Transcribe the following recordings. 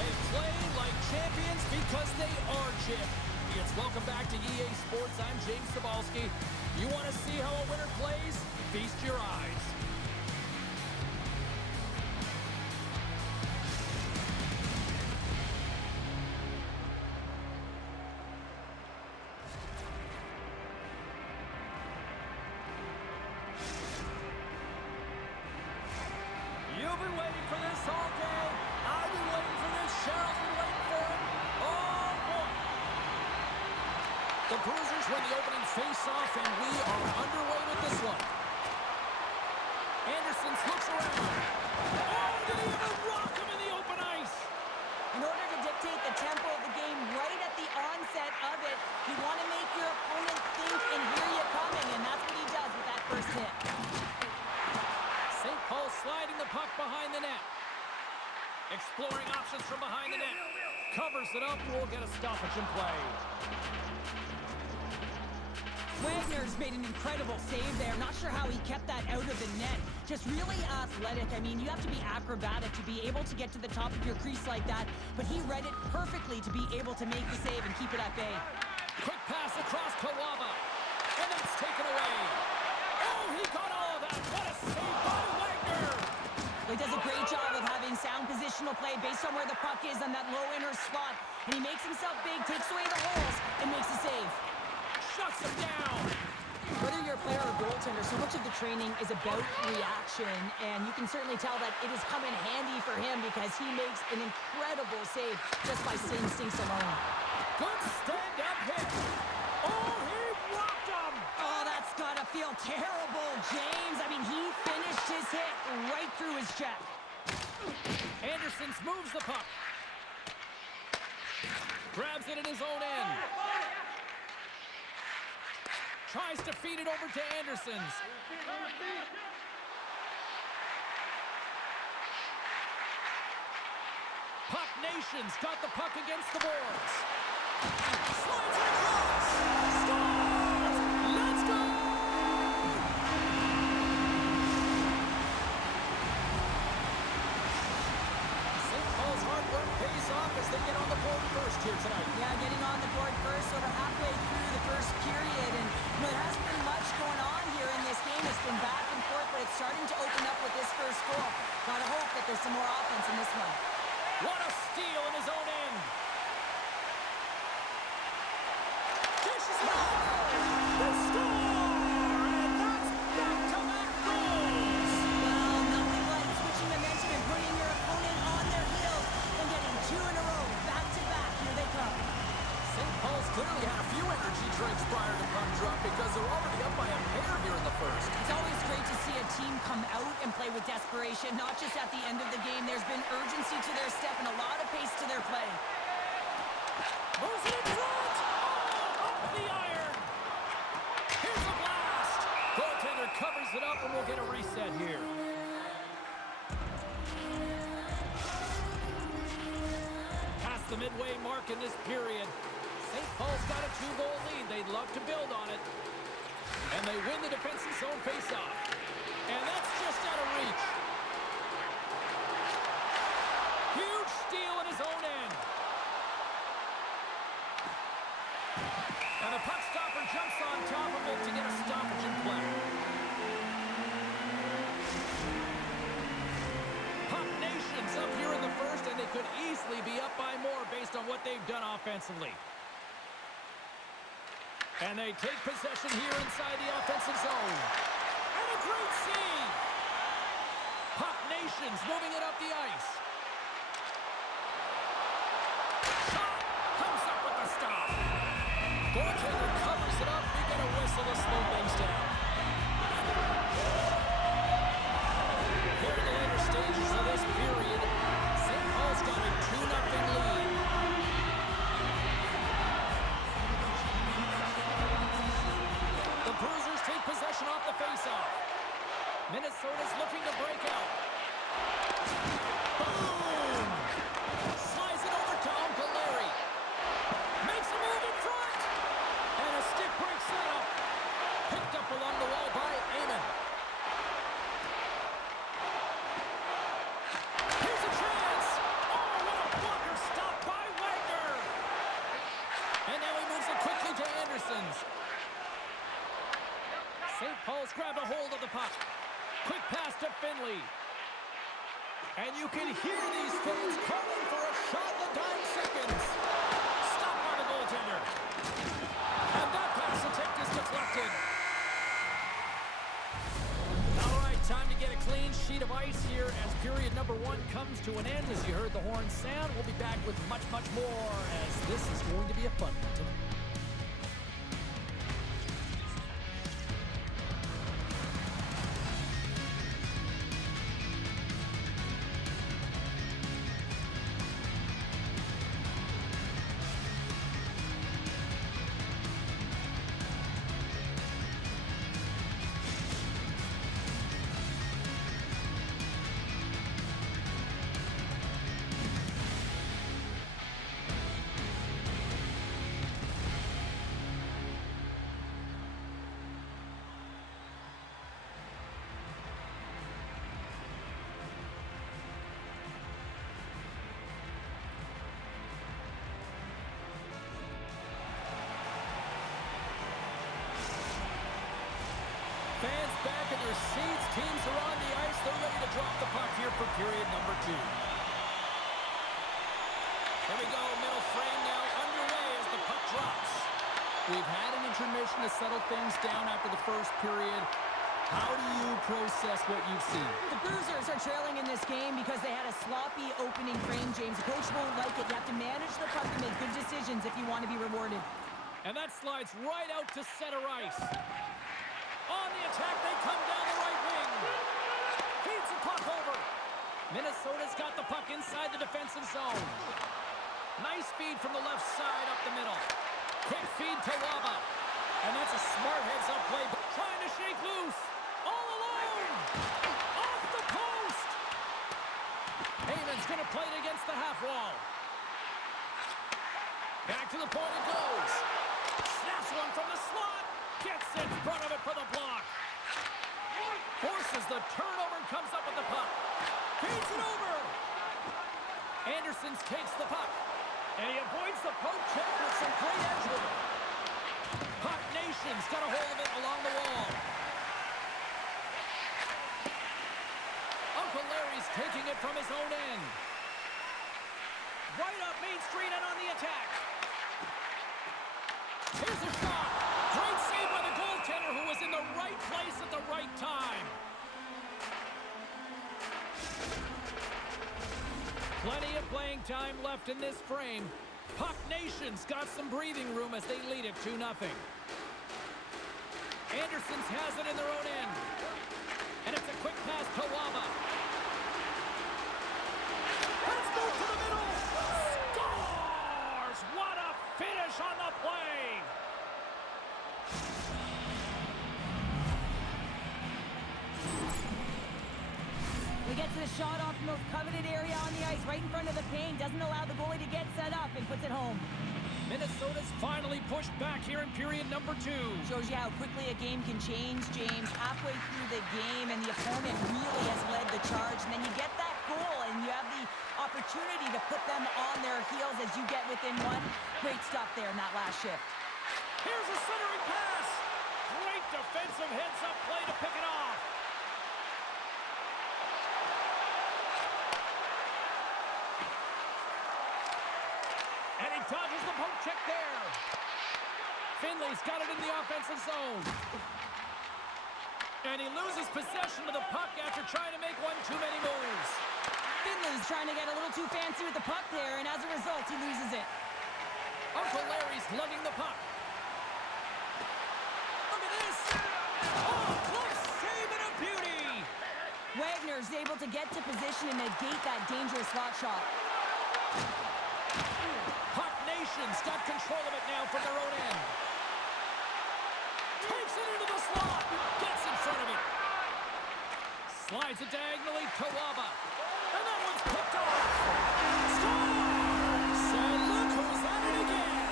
They play like champions because they are champions. Welcome back to EA Sports. I'm James Cebulski. You want to see how a winner plays? Feast your eyes. You've been waiting for this all day. I've been waiting for this. Cheryl's been waiting for it. Oh, boy. The Bruisers win the opening face-off, and we are underway with this one. Anderson looks around. Oh, did he even rock him in the open ice? In order to dictate the tempo of the game right at the onset of it, you want to make your opponent think and hear you coming, and that's what he does with that first hit. St. Paul sliding the puck behind the net. Exploring options from behind the net. Covers it up. We'll get a stoppage in play. Wagner's made an incredible save there. Not sure how he kept that out of the net. Just really athletic. I mean, you have to be acrobatic to be able to get to the top of your crease like that. But he read it perfectly to be able to make the save and keep it at bay. Quick pass across Kawaba. And that's taken away. Oh, he got all of that. What a save by Wagner. He does a great job of having sound positional play based on where the puck is on that low inner spot. And he makes himself big, takes away the holes, and makes a save. Shuts him down. Whether you're a player or goaltender, so much of the training is about reaction, and you can certainly tell that it has come in handy for him because he makes an incredible save just by instincts alone. Good stand-up hit. Oh, he rocked him. Oh, that's got to feel terrible, James. I mean, he finished his hit right through his check. Anderson moves the puck. Grabs it in his own end. Tries to feed it over to Anderson's. Puck Nation's got the puck against the boards. Slides it across. Scores! Let's go! St. Paul's hard work pays off as they get on the board first here tonight. Yeah, getting on the board first, sort of halfway through the first period. And there hasn't been much going on here in this game. It's been back and forth, but it's starting to open up with this first goal. Gotta hope that there's some more offense in this one. What a steal in his own end. Dishes it off. They score! And that's back-to-back goals. Well, nothing like switching momentum and putting your opponent on their heels and getting two in a row, back-to-back. Here they come. St. Paul's clearly had a few energy drinks prior to puck drop because they're already up by a pair here in the first. It's always great to see a team come out and play with desperation, not just at the end of the game. There's been urgency to their step and a lot of pace to their play. Moves it in front! Oh, off the iron! Here's a blast! Goaltender covers it up and we'll get a reset here. Past the midway mark in this period. St. Paul's got a 2-goal lead. They'd love to build on it. And they win the defensive zone faceoff. And that's just out of reach. Huge steal in his own end. And the puck stopper jumps on top of it to get a stoppage in play. Puck Nation's up here in the first, and they could easily be up by more based on what they've done offensively. And they take possession here inside the offensive zone. And a great save! Puck Nation's moving it up the ice. Shot! Comes up with the stop. Goaltender covers it up. We get a whistle to slow things down. Here in the later stages of this period, St. Paul's got a 2-0 lead. The Bruisers take possession off the faceoff. Minnesota's looking to break out. Boom! Slides it over to Uncle Larry. Makes a move in front. And a stick break setup. Picked up a Finley. And you can hear these fans calling for a shot in the dying seconds. Stopped by the goaltender. And that pass attempt is deflected. All right, time to get a clean sheet of ice here as period number 1 comes to an end. As you heard the horn sound, we'll be back with much, much more as this is going to be a fun one tonight. Fans back in their seats. Teams are on the ice. They're ready to drop the puck here for period number 2. Here we go. Middle frame now underway as the puck drops. We've had an intermission to settle things down after the first period. How do you process what you've seen? The Bruisers are trailing in this game because they had a sloppy opening frame, James. The coach won't like it. You have to manage the puck and make good decisions if you want to be rewarded. And that slides right out to center ice. On the attack, they come down the right wing. Feeds the puck over. Minnesota's got the puck inside the defensive zone. Nice feed from the left side up the middle. Quick feed to Waba. And that's a smart heads-up play. Trying to shake loose. All alone. Off the post. Heyman's going to play it against the half wall. Back to the point it goes. Snaps one from the slot. Gets in front of it for the block. Forces the turnover and comes up with the puck. Feeds it over. Anderson takes the puck. And he avoids the poke check with some great edge work. Puck Nation's got a hold of it along the wall. Uncle Larry's taking it from his own end. Right up Main Street and on the attack. Here's a shot. Great save by the goaltender who was in the right place at the right time. Plenty of playing time left in this frame. Puck Nation's got some breathing room as they lead it 2-0. Anderson's has it in their own end. And it's a quick pass to Waba. Let's move to the middle. Scores! What a finish on the play! We get to the shot off the most coveted area on the ice, right in front of the paint. Doesn't allow the goalie to get set up and puts it home. Minnesota's finally pushed back here in period number 2. Shows you how quickly a game can change, James. Halfway through the game, and the opponent really has led the charge. And then you get that goal, and you have the opportunity to put them on their heels as you get within one. Great stuff there in that last shift. Here's a centering pass. Great defensive heads-up play to pick it off. And he dodges the poke check there. Finley's got it in the offensive zone. And he loses possession of the puck after trying to make one too many moves. Finley's trying to get a little too fancy with the puck there, and as a result, he loses it. Uncle Larry's lugging the puck. Look at this. Oh, close save and a beauty. Wagner's able to get to position and negate that dangerous slot shot. Puck Nation's got control of it now from their own end. Takes it into the slot. Gets in front of it. Slides it diagonally to Waba. And that one's picked off. Scores! And look who's at it again.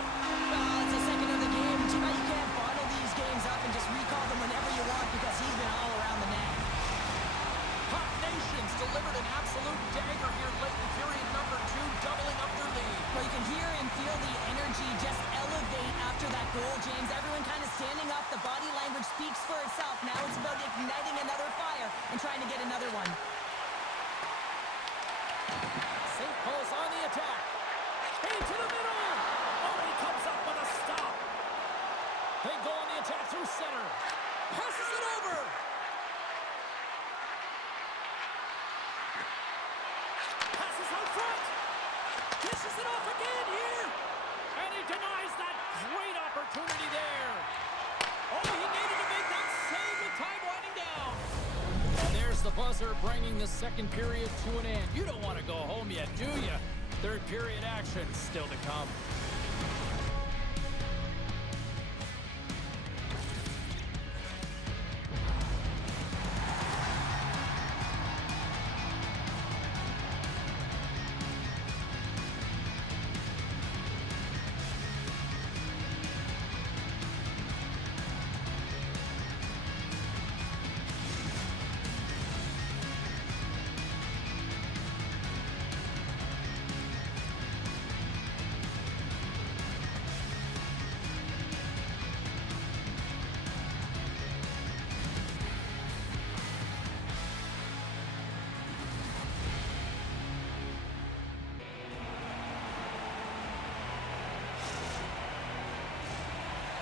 Well, it's the second of the game. Too bad you can't bottle these games up and just recall them whenever you want because he's been all around the net. Puck Nation's delivered an absolute dagger here late in period number 2, doubling up their lead. Well, you can hear and feel the energy just elevate great after that goal, James. Everyone kind of standing up. The body language speaks for itself. Now it's about igniting another fire and trying to get another one. St. Paul's on the attack. Into the middle. Oh, he comes up with a stop. They go on the attack through center. Passes it over. Passes out front. Dishes it off again here. And he denies that great opportunity there. Oh, he needed to make that save with time winding down. And there's the buzzer bringing the second period to an end. You don't want to go home yet, do you? Third period action still to come.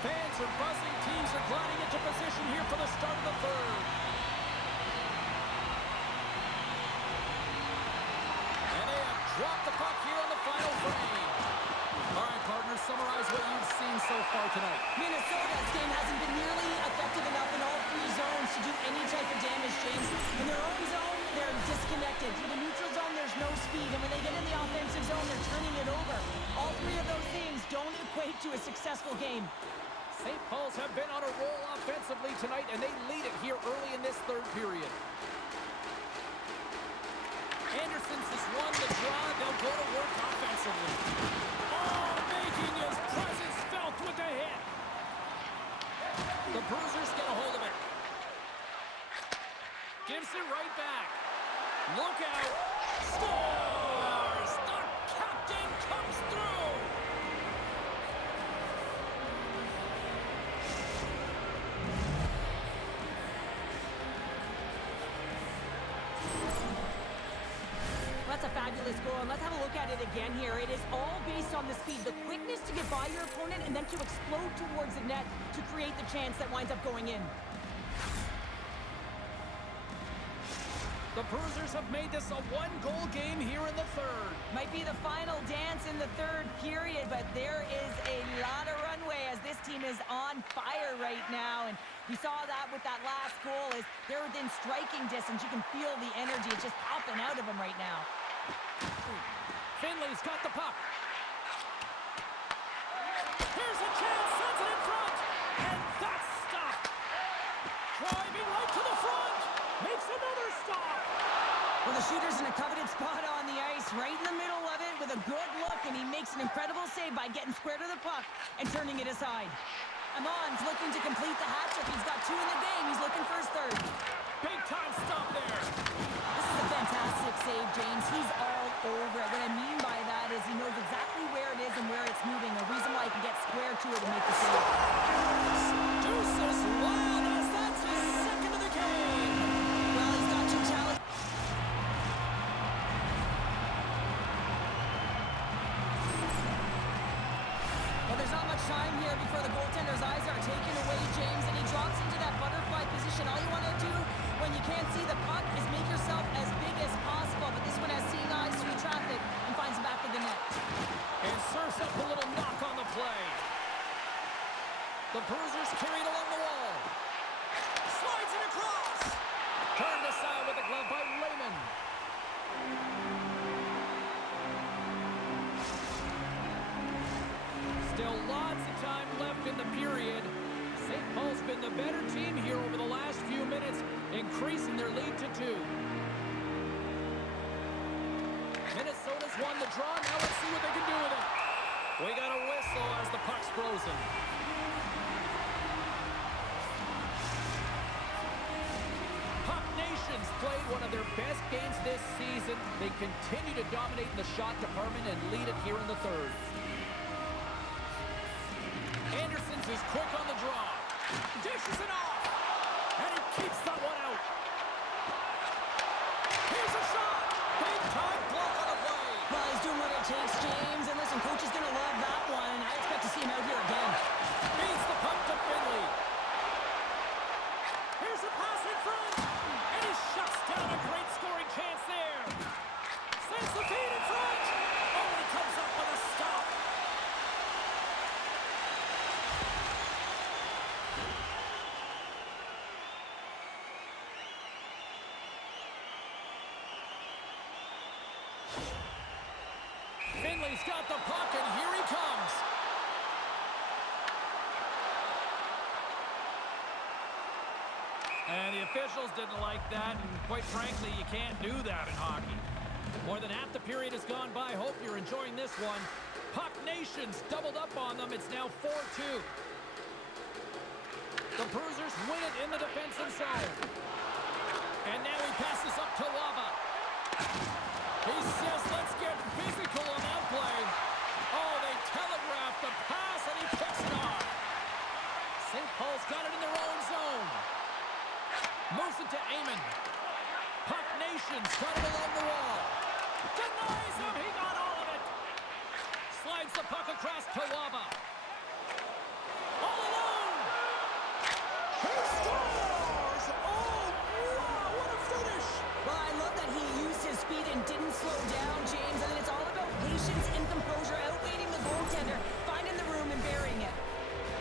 Fans are buzzing. Teams are gliding into position here for the start of the third. And they have dropped the puck here on the final frame. All right, partners, summarize what you've seen so far tonight. Minnesota's game hasn't been nearly effective enough in all three zones to do any type of damage, James. In their own zone, they're disconnected. Through the neutral zone, there's no speed. And when they get in the offensive zone, they're turning it over. All three of those things don't equate to a successful game. St. Paul's have been on a roll offensively tonight, and they lead it here early in this third period. Anderson's has won the draw. They'll go to work offensively. Oh, making his presence felt with the hit. The Bruisers get a hold of it. Gives it right back. Look out. Scores! The captain comes through. That's a fabulous goal, and let's have a look at it again here. It is all based on the speed, the quickness to get by your opponent, and then to explode towards the net to create the chance that winds up going in. The Bruisers have made this a one-goal game here in the third. Might be the final dance in the third period, but there is a lot of runway as this team is on fire right now. And we saw that with that last goal as they're within striking distance. You can feel the energy. It's just popping out of them right now. Finley's got the puck. Here's a chance, sends it in front, and that's stopped. Driving right to the front, makes another stop. Well, the shooter's in a coveted spot on the ice, right in the middle of it with a good look, and he makes an incredible save by getting square to the puck and turning it aside. Amon's looking to complete the hat-trick. He's got two in the game. He's looking for his third. Big time stop there. This is a fantastic save, James. He's all over it. What I mean by that is he knows exactly where it is and where it's moving. A reason why he can get square to it and make the save. Deuces wild as that's his second of the game. Well, he's got two talents. Well, there's not much time here before the goaltender's eyes are taken away, James, and he drops into that butterfly position. All you want to do when you can't see the puck is make yourself as big as possible, but this one has seen eyes through traffic and finds the back of the net. And serves up a little knock on the play. The Bruisers carried along the wall. Slides it across. Turned aside with a glove by Lehman. Still lots of time left in the period. St. Paul's been the better team here over the last few minutes, increasing their lead to 2. Minnesota's won the draw. Now let's see what they can do with it. We got a whistle as the puck's frozen. Puck Nation's played one of their best games this season. They continue to dominate in the shot department and lead it here in the third. He's quick on the draw. Dishes it off. And he keeps that one out. Here's a shot. Big time block on the play. Well, he's doing what it takes, James. And listen, coach is going to love that one. I expect to see him out here again. Beats the puck to Finley. Here's a pass in front. And he shuts down a great scoring chance there. Sends the feed in front. Oh, he comes up with a stop. Finley's got the puck, and here he comes. And the officials didn't like that, and quite frankly, you can't do that in hockey. More than half the period has gone by. Hope you're enjoying this one. Puck Nation's doubled up on them. It's now 4-2. The Bruisers win it in the defensive zone. And now he passes up to Waba. He says, let's get physical on that play. Oh, they telegraphed the pass, and he picks it off. St. Paul's got it in their own zone. Moves it to Amon. Puck Nation's got it along the wall. Denies him. He got all of it. Slides the puck across to Waba. All alone. He scores! Oh, wow, what a finish. Well, I love that he used his speed and didn't slow down, James. I mean, it's all about patience and composure, outweighing the goaltender, finding the room and burying it.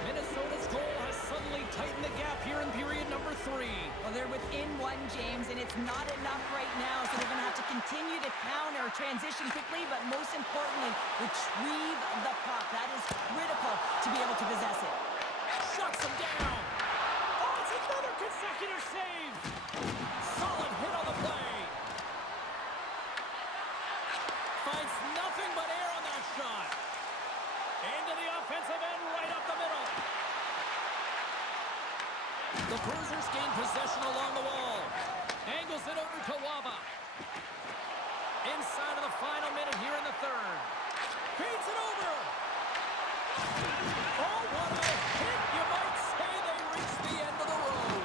Minnesota's goal has suddenly tightened the gap here in period number 3. Well, they're within one, James, and it's not enough right now, so they're going to have to continue to counter, transition quickly, but most importantly, retrieve the puck. That is critical to be able to possess it. Shuts him down. Oh, it's another consecutive save. Solid hit on the play. Finds nothing but air on that shot. Into the offensive end, right up the middle. The Bruisers gain possession along the wall. Angles it over to Waba. Inside of the final minute here in the third. Feeds it over. Oh, what a hit. You might say they reached the end of the road.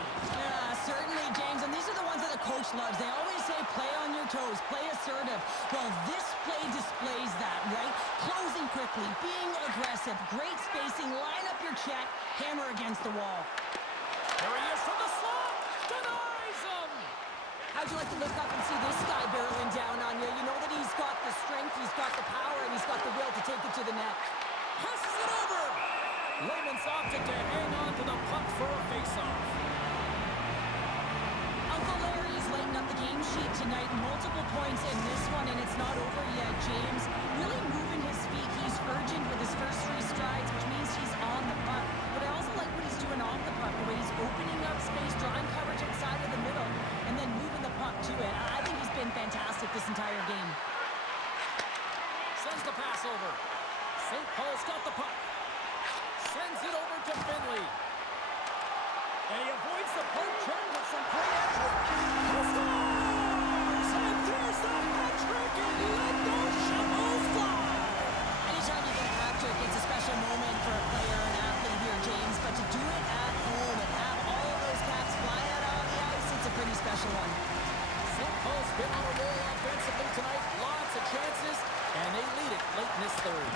Certainly, James, and these are the ones that the coach loves. They always say, play on your toes, play assertive. Well, this play displays that, right? Closing quickly, being aggressive, great spacing, line up your check, hammer against the wall. There he is from the slot. Denies him. How'd you like to look up and see this guy barreling down on you? You know that he's got the strength, he's got the power, and he's got the will to take it to the net. Passes it over. Layman's opted to hang on to the puck for a faceoff. Uncle Larry's lighting up the game sheet tonight. Multiple points in this one, and it's not over yet, James. Really moving his feet. He's urgent with his first 3 strides, which means he's on the puck. But I also like what he's doing off the puck, the way he's opening up space, drawing coverage inside of the middle, and then moving the puck to it. I think he's been fantastic this entire game. Sends the pass over. St. Paul's got the puck. Sends it over to Finley. And he avoids the poke check with some great effort. He scores! And there's the hat trick, and let those shovels fly! Anytime you get a hat trick, it's a special moment for a player or an athlete here, James. But to do it at home and have all of those caps fly out on the ice, it's a pretty special one. St. Paul's been on a roll offensively tonight. Lots of chances, and they lead it late in this third.